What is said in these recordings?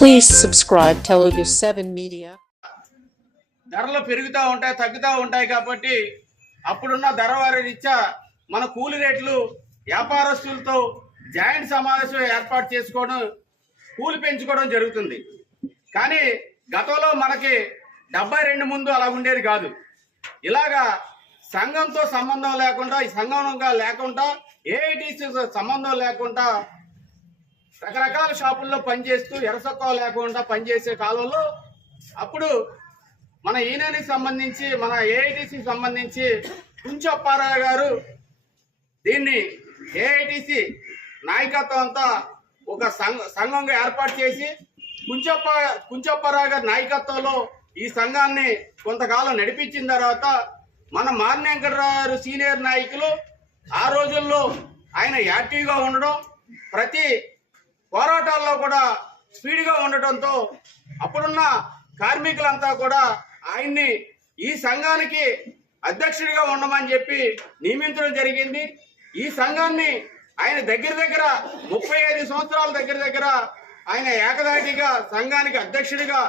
Please subscribe Telugu 7 Media. ధరలు పెరుగుతూ ఉంటాయి తగ్గుతూ ఉంటాయి కాబట్టి అప్పుడున్న ధర వారి రీత్యా మన కూలి రేట్లు వ్యాపారస్తులతో జాయింట్ సమావేశం ఏర్పాటు చేసుకోవడం కూలి పెంచుకోవడం జరుగుతుంది కానీ గతంలో మనకి డెబ్బై రెండు ముందు అలా ఉండేది కాదు ఇలాగా సంఘంతో సంబంధం లేకుండా ఈ సంఘంగా లేకుండా ఏఐటీసీ సంబంధం లేకుండా రకరకాల షాపుల్లో పనిచేస్తూ ఎరసక్కో లేకుండా పనిచేసే కాలంలో అప్పుడు మన ఈనానికి సంబంధించి మన ఏఐటిసికి సంబంధించి కుంచప్పారావు గారు దీన్ని ఏఐటిసి నాయకత్వం అంతా ఒక సంఘ సంఘంగా ఏర్పాటు చేసి కుంచప్ప కుంచప్పారావు గారి నాయకత్వంలో ఈ సంఘాన్ని కొంతకాలం నడిపించిన తర్వాత మన మార్నెంకటరావు గారు సీనియర్ నాయకులు ఆ రోజుల్లో ఆయన యాక్టివ్గా ఉండడం ప్రతి పోరాటాల్లో కూడా స్పీడ్గా ఉండటంతో అప్పుడున్న కార్మికులంతా కూడా ఆయన్ని ఈ సంఘానికి అధ్యక్షుడిగా ఉండమని చెప్పి నియమించడం జరిగింది. ఈ సంఘాన్ని ఆయన దగ్గర దగ్గర ముప్పై ఐదు సంవత్సరాల దగ్గర దగ్గర ఆయన ఏకదాటిగా సంఘానికి అధ్యక్షుడిగా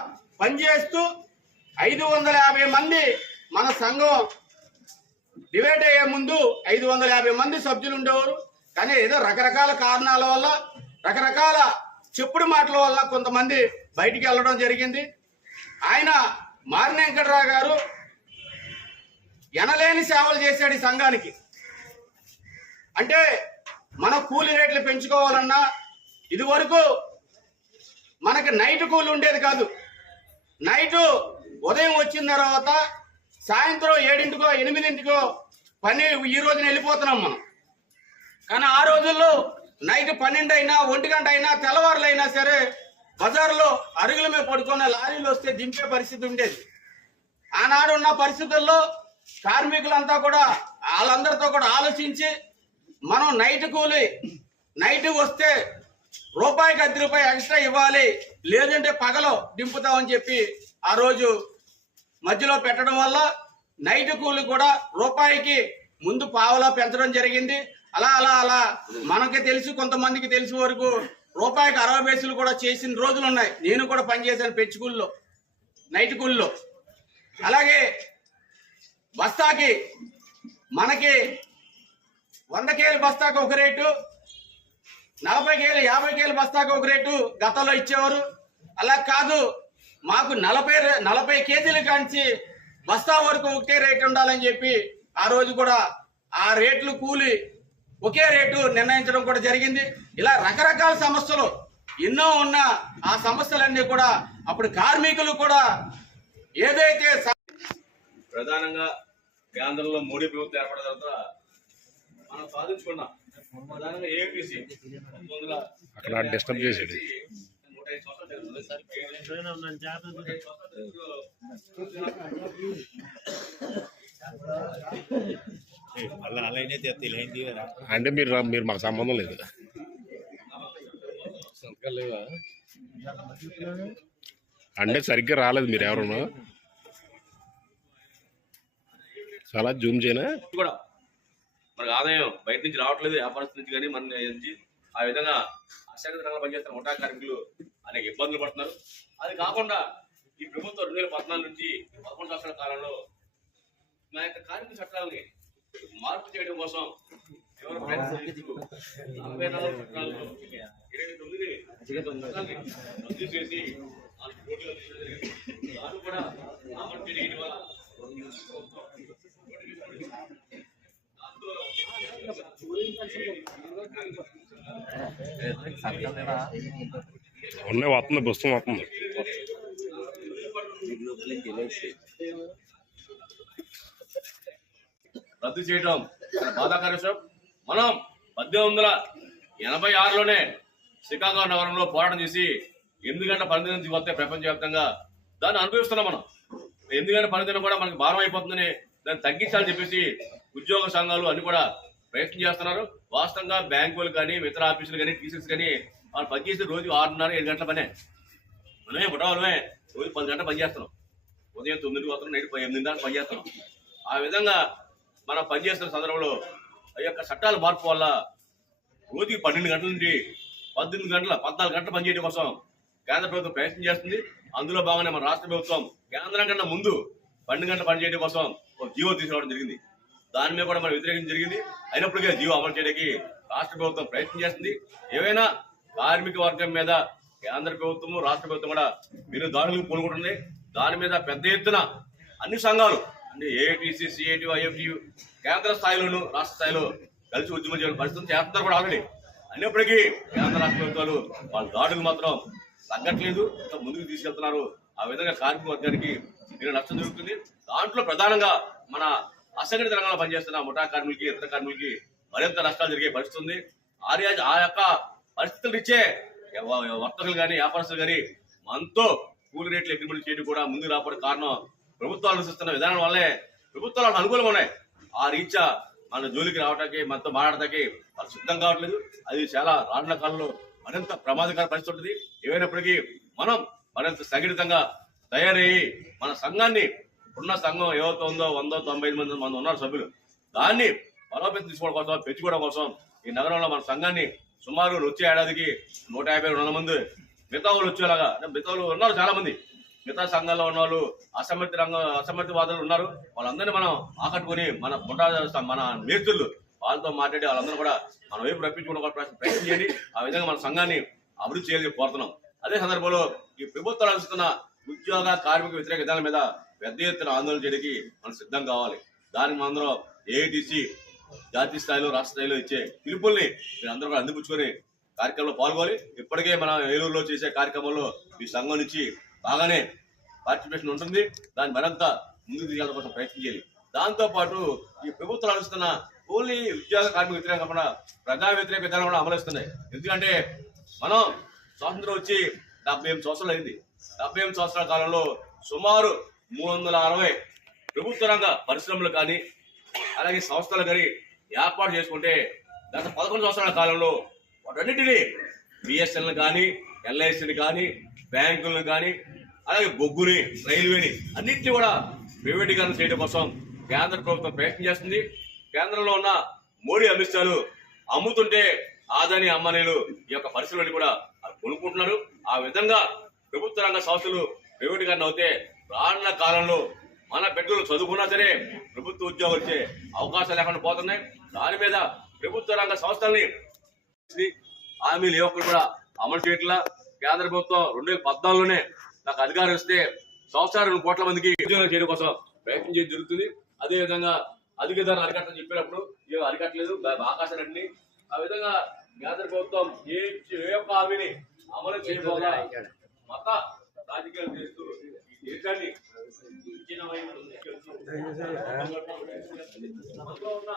పనిచేస్తూ ఐదు వందల యాభై మంది మన సంఘం డివైడ్ అయ్యే ముందు ఐదు వందల యాభై మంది సభ్యులు ఉండేవారు. కానీ ఏదో రకరకాల కారణాల వల్ల రకరకాల చెప్పుడు మాటల వల్ల కొంతమంది బయటికి వెళ్ళడం జరిగింది. ఆయన మారిన వెంకటరావు గారు ఎనలేని సేవలు చేశాడు ఈ సంఘానికి. అంటే మన కూలి రేట్లు పెంచుకోవాలన్నా ఇది వరకు మనకి నైట్ కూలి ఉండేది కాదు. నైటు ఉదయం వచ్చిన తర్వాత సాయంత్రం ఏడింటికో ఎనిమిదింటికో పని ఈ రోజున వెళ్ళిపోతున్నాం మనం. కానీ ఆ రోజుల్లో నైట్ పన్నెండు అయినా ఒంటి గంట అయినా తెల్లవారులైనా సరే బజార్లో అరుగుల మీద పడుకున్న లారీలు వస్తే దింపే పరిస్థితి ఉండేది. ఆనాడు ఉన్న పరిస్థితుల్లో కార్మికులంతా కూడా వాళ్ళందరితో కూడా ఆలోచించి మనం నైట్ కూలి నైట్ వస్తే రూపాయికి అర్ధ రూపాయి ఎక్స్ట్రా ఇవ్వాలి లేదంటే పగలో దింపుతామని చెప్పి ఆ రోజు మధ్యలో పెట్టడం వల్ల నైట్ కూలి కూడా రూపాయికి ముందు పావలా పెంచడం జరిగింది. అలా అలా అలా. మనకి తెలుసు కొంతమందికి తెలిసి వరకు రూపాయికి అరవై బేసులు కూడా చేసిన రోజులు ఉన్నాయి. నేను కూడా పనిచేశాను పెంచుకూల్లో నైట్ కూల్లో. అలాగే బస్తాకి మనకి వంద కేలు బస్తాకి ఒక రేటు నలభై కేలు యాభై కేలు బస్తాకి ఒక రేటు గతంలో ఇచ్చేవారు. అలా కాదు మాకు నలభై నలభై కేజీలు కాంచి బస్తా వరకు ఒకే రేటు ఉండాలని చెప్పి ఆ రోజు కూడా ఆ రేట్లు కూలి ఒకే రేటు నిర్ణయించడం కూడా జరిగింది. ఇలా రకరకాల సమస్యలు ఎన్నో ఉన్న ఆ సమస్యలన్నీ కూడా అప్పుడు కార్మికులు కూడా ఏదైతే ప్రధానంగా కేంద్రంలో మోడీ ప్రభుత్వం ఏర్పడిన తర్వాత మనం సాధించుకున్నాం. ప్రధానంగా ఏపీసీ డిస్టర్బ్ అంటే మీరు రా- మీరు మాకు సంబంధం లేదు. అంటే సరిగ్గా రాలేదు మీరు ఎవరున్నా చాలా జూమ్ చేయనా? కూడా మనకు ఆదాయం బయట నుంచి రావట్లేదు వ్యాపారస్తు నుంచి కానీ మన నుంచి. ఆ విధంగా అశాఖ రంగంలో పనిచేస్తున్న ముఠా కార్మికులు అనేక ఇబ్బందులు పడుతున్నారు. అది కాకుండా ఈ ప్రభుత్వం రెండు వేల పద్నాలుగు నుంచి పదకొండు సంవత్సరాల కాలంలో నా యొక్క కార్మిక చట్టాలని మార్పు చేయడం కోసం నలభై నాలుగు ఇరవై తొమ్మిది రద్దు చేసి కూడా అమలు ఉన్నాయి వస్తుంది పుస్తకం వస్తుంది రద్దు చేయడం బాధాకర విషయం మనం పద్దెనిమిది వందల ఎనభై ఆరులోనే శ్రీకాకుళం నగరంలో పోరాటం చేసి ఎనిమిది గంటల పనిదిన నుంచి వస్తే ప్రపంచవ్యాప్తంగా దాన్ని అనుభవిస్తున్నాం మనం. ఎనిమిది గంటల పనిదినం కూడా మనకి భారం అయిపోతుందని దాన్ని తగ్గించాలని చెప్పేసి ఉద్యోగ సంఘాలు అన్ని కూడా ప్రయత్నం చేస్తున్నారు. వాస్తవంగా బ్యాంకులు కానీ ఇతర ఆఫీసులు కానీ టీసీస్ కానీ వాళ్ళు పనిచేసి రోజు ఆరున్నర ఏడు గంటల పనే. మనమే బుటవాళ్ళమే రోజు పది గంటలు పనిచేస్తున్నాం. ఉదయం తొమ్మిదికి వస్తున్నాం నైట్ ఎనిమిది దాకా పనిచేస్తున్నాం. ఆ విధంగా మనం పనిచేస్తున్న సందర్భంలో ఆ యొక్క చట్టాల మార్పు వల్ల రోజుకి పన్నెండు గంటల నుండి పద్దెనిమిది గంటల పద్నాలుగు గంటలు పనిచేయడం కోసం కేంద్ర ప్రభుత్వం ప్రయత్నం చేస్తుంది. అందులో భాగంగా మన రాష్ట్ర ప్రభుత్వం కేంద్రం కన్నా ముందు పన్నెండు గంటల పనిచేయడం కోసం ఒక జీవో తీసుకురావడం జరిగింది. దాని మీద కూడా మనం వ్యతిరేకం జరిగింది. అయినప్పటికీ జీవో అమలు చేయడానికి రాష్ట్ర ప్రభుత్వం ప్రయత్నం చేస్తుంది. ఏవైనా కార్మిక వర్గం మీద కేంద్ర ప్రభుత్వము రాష్ట్ర ప్రభుత్వం కూడా మీరు దాడులకు పూనుకుంటుంది దాని మీద పెద్ద ఎత్తున అన్ని సంఘాలు అంటే ఏఐటీసీ సిఐటి ఐఎఫ్టి కేంద్ర స్థాయిలోను రాష్ట్ర స్థాయిలో కలిసి ఉద్యమం చేయడం పరిస్థితి చేస్తున్నారు కూడా ఆల్రెడీ. అయినప్పటికీ కేంద్ర రాష్ట్ర ప్రభుత్వాలు వాళ్ళ దాడులు మాత్రం తగ్గట్లేదు. ఇంకా ముందుకు తీసుకెళ్తున్నారు. ఆ విధంగా కార్మిక వర్గానికి దీని నష్టం జరుగుతుంది. దాంట్లో ప్రధానంగా మన అసంఘటిత రంగంలో పనిచేస్తున్న ముఠా కార్మికులకి ఇతర కార్మికులకి మరింత నష్టాలు జరిగే పరిస్థితి ఉంది. ఆ ఆ యొక్క పరిస్థితులు ఇచ్చే వర్తకులు కానీ వ్యాపారస్తులు కానీ మనతో కూలి రేట్లు అగ్రిమెంట్ చేయడం కూడా ముందుకు రావడం కారణం ప్రభుత్వాలు అనుసరిస్తున్న విధానం వల్లే ప్రభుత్వాలు అనుకూలంగా ఉన్నాయి. ఆ రీత్యా మన జోలికి రావడానికి మనతో మాట్లాడటానికి వాళ్ళు సిద్ధం కావట్లేదు. అది చాలా రానున్న కాలంలో మరింత ప్రమాదకర పరిస్థితి ఉంటుంది. ఏమైనప్పటికీ మనం మరింత సంఘటితంగా తయారయ్యి మన సంఘాన్ని ఉన్న సంఘం ఏవైతే ఉందో వందో తొంభై ఐదు మంది మంది ఉన్నారు సభ్యులు దాన్ని బలోపేతం తీసుకోవడం కోసం పెంచుకోవడం కోసం ఈ నగరంలో మన సంఘాన్ని సుమారు వచ్చే ఏడాదికి నూట యాభై రెండు వందల మంది మిగతా వాళ్ళు వచ్చేలాగా అంటే మిగతా వాళ్ళు ఉన్నారు చాలా మంది మిగతా సంఘాల్లో ఉన్న వాళ్ళు అసమ్మతి రంగ అసమ్మతి వాదులు ఉన్నారు. వాళ్ళందరినీ మనం ఆకట్టుకొని మన పుండా మన మేస్తులు వాళ్ళతో మాట్లాడి వాళ్ళందరూ కూడా మన వైపు రప్పించుకోవడం ప్రయత్నం చేయండి. ఆ విధంగా మన సంఘాన్ని అభివృద్ధి చేయాలని కోరుతున్నాం. అదే సందర్భంలో ఈ ప్రభుత్వాలు అందిస్తున్న ఉద్యోగ కార్మిక వ్యతిరేక విధానం మీద పెద్ద ఎత్తున ఆందోళన చేయడానికి మనం సిద్ధం కావాలి. దానికి మనందరం ఏఐటీసీ జాతీయ స్థాయిలో రాష్ట్ర స్థాయిలో ఇచ్చే పిలుపుల్ని మీరు అందరూ కూడా అందిపుచ్చుకొని కార్యక్రమంలో పాల్గొని ఇప్పటికే మన ఏలూరులో చేసే కార్యక్రమంలో ఈ సంఘం నుంచి బాగానే పార్టిసిపేషన్ ఉంటుంది. దాన్ని మరింత ముందుకు తీసుకెళ్ళడం కోసం ప్రయత్నం దాంతోపాటు దాంతో పాటు ఈ ప్రభుత్వాలు నడుస్తున్న ఓన్లీ ఉద్యోగ కార్మిక వ్యతిరేక కాకుండా ప్రజా వ్యతిరేక విధానం కూడా అమలుస్తున్నాయి ఎందుకంటే మనం స్వాతంత్రం వచ్చి డెబ్బై ఎనిమిది సంవత్సరాలు అయింది. డెబ్బై ఎనిమిది సంవత్సరాల కాలంలో సుమారు మూడు వందల అరవై ప్రభుత్వ రంగ పరిశ్రమలు కానీ అలాగే సంస్థలు కానీ ఏర్పాటు చేసుకుంటే గత పదకొండు సంవత్సరాల కాలంలో వాటన్నిటినీ బిఎస్ఎన్ఎల్ కానీ ఎల్ఐసిని కానీ బ్యాంకులను కానీ అలాగే బొగ్గుని రైల్వేని అన్నింటినీ కూడా ప్రైవేటీకరణ చేయడం కోసం కేంద్ర ప్రభుత్వం ప్రయత్నం చేస్తుంది. కేంద్రంలో ఉన్న మోడీ అమిత్షాలు అమ్ముతుంటే ఆదాని అమ్మనీలు ఈ యొక్క పరిస్థితులను కూడా కొనుక్కుంటున్నారు. ఆ విధంగా ప్రభుత్వ రంగ సంస్థలు ప్రైవేటీకరణ అవుతే రానున్న కాలంలో మన బిడ్డలు చదువుకున్నా సరే ప్రభుత్వ ఉద్యోగాలు వచ్చే అవకాశాలు లేకుండా పోతున్నాయి. దాని మీద ప్రభుత్వ రంగ సంస్థల్ని హామీలు ఏ ఒక్కరు కూడా అమలు చేయట్లా. కేంద్ర ప్రభుత్వం రెండు వేల పద్నాలుగులోనే నాకు అధికారం ఇస్తే సంవత్సరాలు రెండు కోట్ల మందికి ఉద్యోగం చేయడం కోసం ప్రయత్నం చేయడం జరుగుతుంది. అదే విధంగా అధిక ధర అరికట్టని చెప్పినప్పుడు ఏం అరికట్టలేదు. బా- ఆ విధంగా కేంద్ర ప్రభుత్వం ఏ ఏ ఒక్క హామీని అమలు చేయబోదా? మత రాజకీయాలు చేస్తూ ఈ దేశాన్ని ఉన్న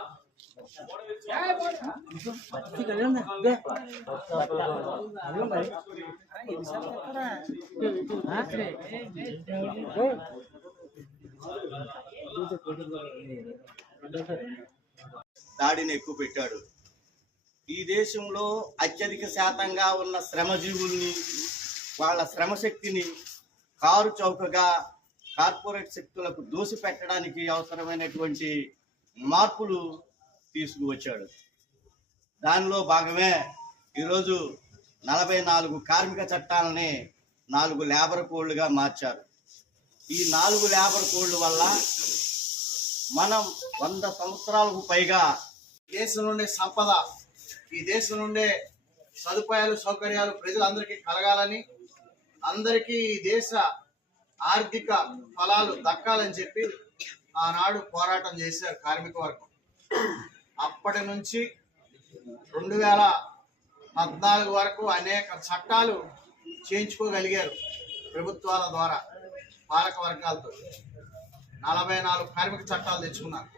దాడిని ఎక్కువ పెట్టాడు. ఈ దేశంలో అత్యధిక శాతంగా ఉన్న శ్రమజీవుల్ని వాళ్ళ శ్రమశక్తిని కారు చౌకగా కార్పొరేట్ శక్తులకు దోసి పెట్టడానికి అవసరమైనటువంటి మార్పులు తీసుకువచ్చాడు. దానిలో భాగమే ఈరోజు నలభై నాలుగు కార్మిక చట్టాలని నాలుగు లేబర్ కోడ్లుగా మార్చారు. ఈ నాలుగు లేబర్ కోడ్ల వల్ల మనం వంద సంవత్సరాలకు పైగా దేశం నుండే సంపద ఈ దేశం నుండే సదుపాయాలు సౌకర్యాలు ప్రజలందరికీ కలగాలని అందరికీ ఈ దేశ ఆర్థిక ఫలాలు దక్కాలని చెప్పి ఆనాడు పోరాటం చేశారు కార్మిక వర్గం. అప్పటి నుంచి రెండు వేల పద్నాలుగు వరకు అనేక చట్టాలు చేయించుకోగలిగారు ప్రభుత్వాల ద్వారా పాలక వర్గాలతో. నలభై నాలుగు కార్మిక చట్టాలు తెచ్చుకున్నారు.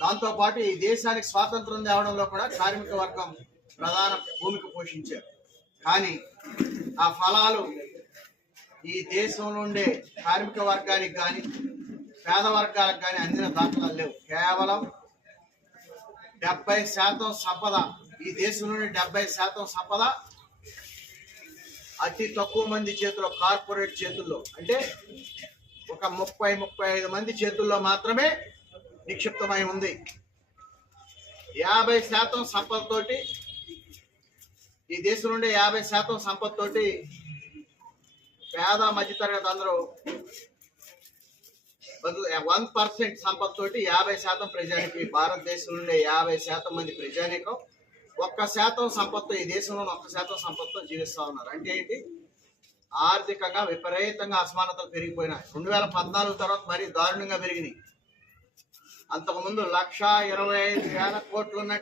దాంతోపాటు ఈ దేశానికి స్వాతంత్రం తేవడంలో కూడా కార్మిక వర్గం ప్రధాన భూమిక పోషించారు. కానీ ఆ ఫలాలు ఈ దేశంలో ఉండే కార్మిక వర్గానికి కానీ పేద వర్గాలకు కానీ అందిన దాఖలాలు లేవు. కేవలం డెబ్బై శాతం సంపద. ఈ దేశంలోని డెబ్బై శాతం సంపద అతి తక్కువ మంది చేతిలో కార్పొరేట్ చేతుల్లో. అంటే ఒక ముప్పై ముప్పై ఐదు మంది చేతుల్లో మాత్రమే నిక్షిప్తమై ఉంది. యాభై శాతం సంపదతోటి ఈ దేశం నుండి యాభై శాతం సంపదతోటి పేద మధ్యతరగతి అందరూ వన్ పర్సెంట్ సంపద తోటి యాభై శాతం ప్రజానికి భారతదేశంలో ఉండే యాభై శాతం మంది ప్రజానికం ఒక్క శాతం సంపత్తో ఈ దేశంలో ఒక్క శాతం సంపత్తో జీవిస్తూ ఉన్నారు. అంటే ఏంటి? ఆర్థికంగా విపరీతంగా అసమానతలు పెరిగిపోయినాయి. రెండు వేల పద్నాలుగు తర్వాత మరీ దారుణంగా పెరిగినాయి. అంతకుముందు లక్ష ఇరవై ఐదు వేల కోట్లు ఉన్నట్టు